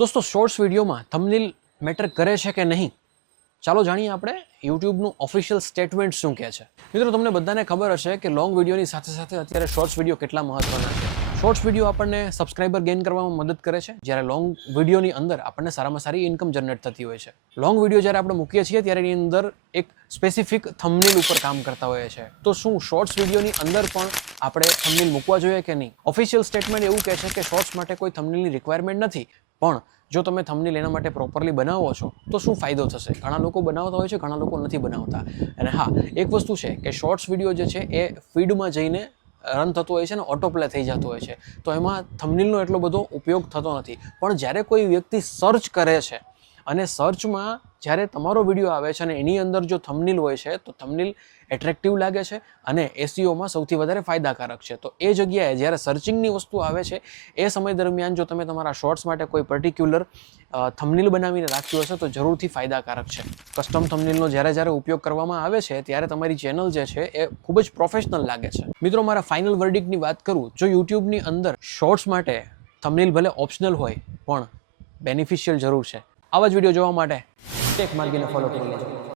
દોસ્તો શોર્ટ્સ વિડીયોમાં thumbnail matter કરે છે કે નહીં, ચાલો જાણીએ આપણે યુટ્યુબનું ઓફિશિયલ સ્ટેટમેન્ટ શું કહે છે. મિત્રો, તમને બધાને ખબર હશે કે લોંગ વિડીયોની સાથે સાથે અત્યારે શોર્ટ્સ વિડીયો કેટલા મહત્વના છે. શોર્ટ્સ વિડીયો આપણને સબસ્ક્રાઇબર ગેઇન કરવામાં મદદ કરે છે, જ્યારે લોંગ વિડીયોની અંદર આપણને સારામાં સારી ઇન્કમ જનરેટ થતી હોય છે. લોંગ વિડીયો જ્યારે આપણે મૂકીએ છીએ ત્યારે એની અંદર એક સ્પેસિફિક થંબનેલ ઉપર કામ કરતા હોઈએ છે. તો શું શોર્ટ્સ વિડીયોની અંદર પણ આપણે થંબનેલ મૂકવા જોઈએ કે નહીં? ઓફિશિયલ સ્ટેટમેન્ટ એવું કહે છે કે શોર્ટ્સ માટે કોઈ થંબનેલની રિક્વાયરમેન્ટ નથી, પણ જો તમે થંબનેલ એના માટે પ્રોપરલી બનાવો છો તો શું ફાયદો થશે? ઘણા લોકો બનાવતા હોય છે, ઘણા લોકો નથી બનાવતા. અને હા, એક વસ્તુ છે કે શોર્ટ્સ વિડીયો જે છે એ ફીડમાં જઈને રન થતો હોય છે ને ઓટો પ્લે થઈ જતો હોય છે, તો એમાં થંબનેલનો એટલો બધો ઉપયોગ થતો નથી. પણ જ્યારે કોઈ વ્યક્તિ સર્ચ કરે છે અને સર્ચમાં જ્યારે તમારો વિડીયો આવે છે અને એની અંદર જો થંબનેલ હોય છે તો થંબનેલ એટ્રેક્ટિવ લાગે છે અને એસઈઓમાં સૌથી વધારે ફાયદાકારક છે. તો એ જગ્યાએ જ્યારે સર્ચિંગની વસ્તુ આવે છે એ સમય દરમિયાન જો તમે તમારા શોર્ટ્સ માટે કોઈ પર્ટિક્યુલર થંબનેલ બનાવીને રાખ્યું હશે તો જરૂરથી ફાયદાકારક છે. કસ્ટમ થંબનેલનો જ્યારે ઉપયોગ કરવામાં આવે છે ત્યારે તમારી ચેનલ જે છે એ ખૂબ જ પ્રોફેશનલ લાગે છે. મિત્રો, મારા ફાઇનલ વર્ડિક્ટની વાત કરું, જો યુટ્યુબની અંદર શોર્ટ્સ માટે થંબનેલ ભલે ઓપ્શનલ હોય પણ બેનિફિશિયલ જરૂર છે. આવા જ વિડીયો જોવા માટે ટેક માર્ગીને ફોલો કરી લેજો.